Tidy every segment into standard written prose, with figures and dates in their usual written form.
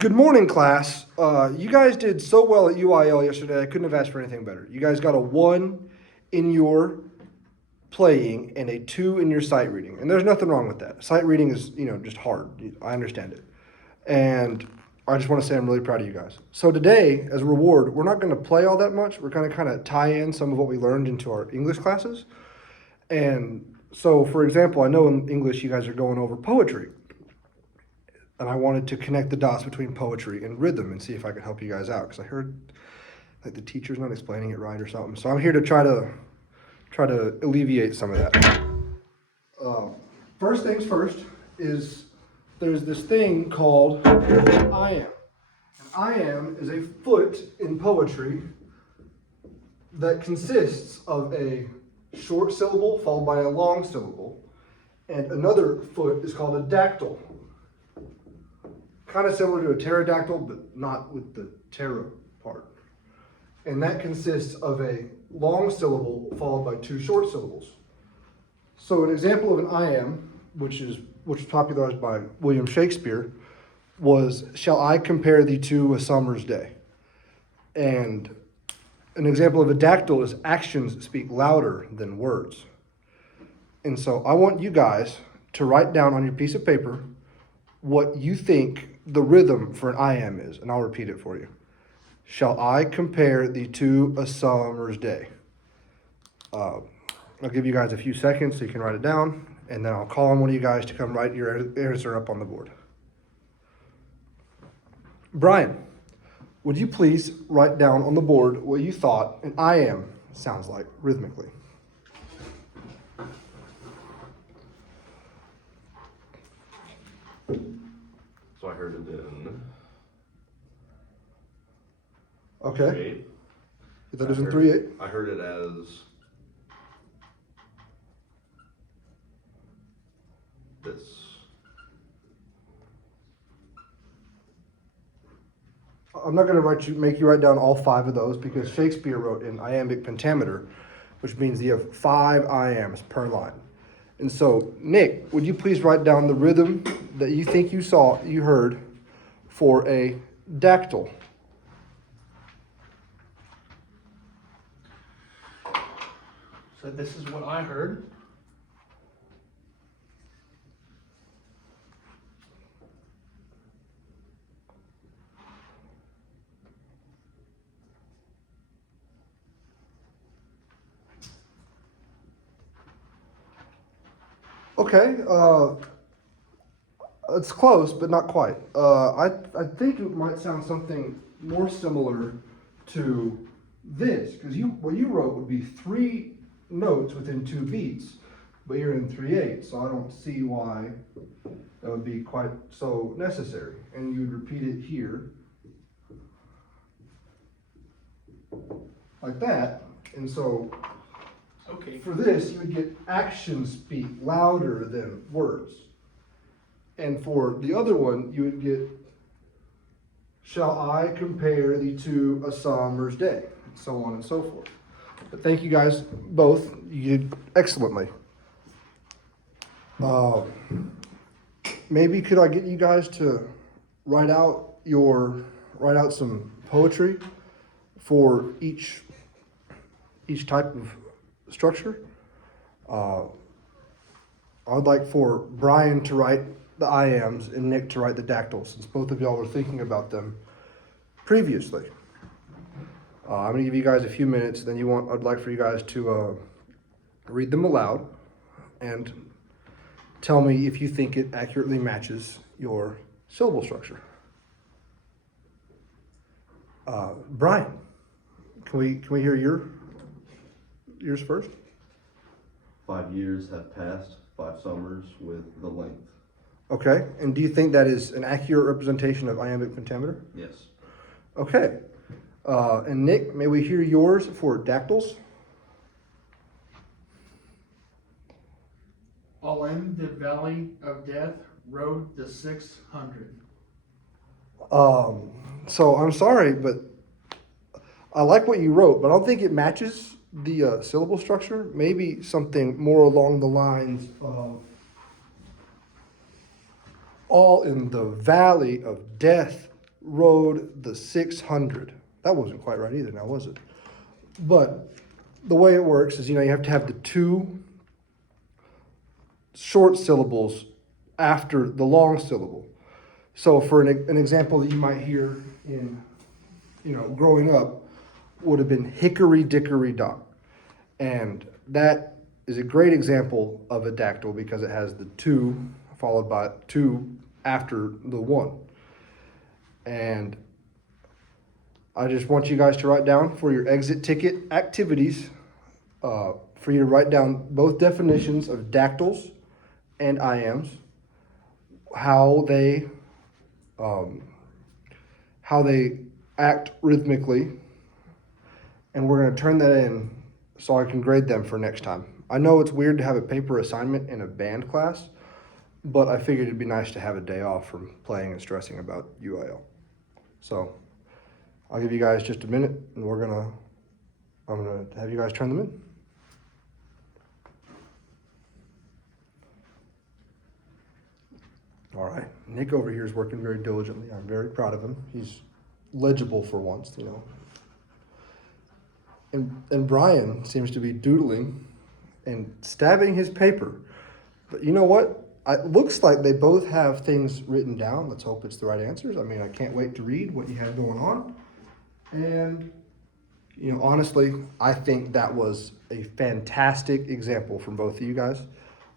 Good morning, class. You guys did so well at UIL yesterday. I couldn't have asked for anything better. You guys got a 1 in your playing and a 2 in your sight reading. And there's nothing wrong with that. Sight reading is, just hard. I understand it. And I just want to say I'm really proud of you guys. So today, as a reward, we're not going to play all that much. We're going to kind of tie in some of what we learned into our English classes. And so, for example, I know in English you guys are going over poetry. And I wanted to connect the dots between poetry and rhythm and see if I could help you guys out, because I heard like the teacher's not explaining it right or something. So I'm here to try to alleviate some of that. First things first is there's this thing called I am. And I am is a foot in poetry that consists of a short syllable followed by a long syllable, and another foot is called a dactyl. Kind of similar to a pterodactyl, but not with the ptero part. And that consists of a long syllable followed by 2 short syllables. So an example of an I am, which was popularized by William Shakespeare, was, "Shall I compare thee to a summer's day?" And an example of a dactyl is, "Actions speak louder than words." And so I want you guys to write down on your piece of paper what you think the rhythm for an I am is, and I'll repeat it for you. "Shall I compare thee to a summer's day?" I'll give you guys a few seconds so you can write it down, and then I'll call on one of you guys to come write your answer up on the board. Brian, would you please write down on the board what you thought an I am sounds like rhythmically? So I heard it in Okay. 3/8. You thought it was in 3/8? I heard it as this. I'm not going to make you write down all 5 of those, because Shakespeare wrote in iambic pentameter, which means you have 5 iams per line. And so, Nick, would you please write down the rhythm that you think you heard for a dactyl? So this is what I heard. Okay, it's close, but not quite. I think it might sound something more similar to this, because what you wrote would be 3 notes within 2 beats, but you're in 3/8, so I don't see why that would be quite so necessary. And you would repeat it here, like that, and so Okay. for this, you would get actions speak louder than words. And for the other one, you would get, "Shall I compare thee to a summer's day?" And so on and so forth. But thank you guys both. You did excellently. Maybe could I get you guys to write out some poetry for each type of structure? I'd like for Brian to write the I ams and Nick to write the dactyls, since both of y'all were thinking about them previously. I'm gonna give you guys a few minutes, then I'd like for you guys to read them aloud and tell me if you think it accurately matches your syllable structure. Brian, can we hear yours first? 5 years have passed, 5 summers with the length. Okay, and do you think that is an accurate representation of iambic pentameter? Yes. Okay, and Nick, may we hear yours for dactyls? All in the valley of death rode the 600. So I'm sorry, but I like what you wrote, but I don't think it matches the syllable structure. Maybe something more along the lines of, "All in the valley of death rode the 600. That wasn't quite right either, now was it? But the way it works is, you have to have the two short syllables after the long syllable. So for an example that you might hear in, growing up would have been hickory dickory dock. And that is a great example of a dactyl because it has the two followed by two after the one. And I just want you guys to write down for your exit ticket activities, for you to write down both definitions of dactyls and iambs, how they act rhythmically, and we're going to turn that in so I can grade them for next time. I know it's weird to have a paper assignment in a band class, but I figured it'd be nice to have a day off from playing and stressing about UIL. So I'll give you guys just a minute, and I'm gonna have you guys turn them in. All right, Nick over here is working very diligently. I'm very proud of him. He's legible for once, And Brian seems to be doodling and stabbing his paper. But you know what? It looks like they both have things written down. Let's hope it's the right answers. I mean, I can't wait to read what you have going on. And, honestly, I think that was a fantastic example from both of you guys.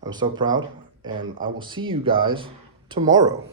I'm so proud. And I will see you guys tomorrow.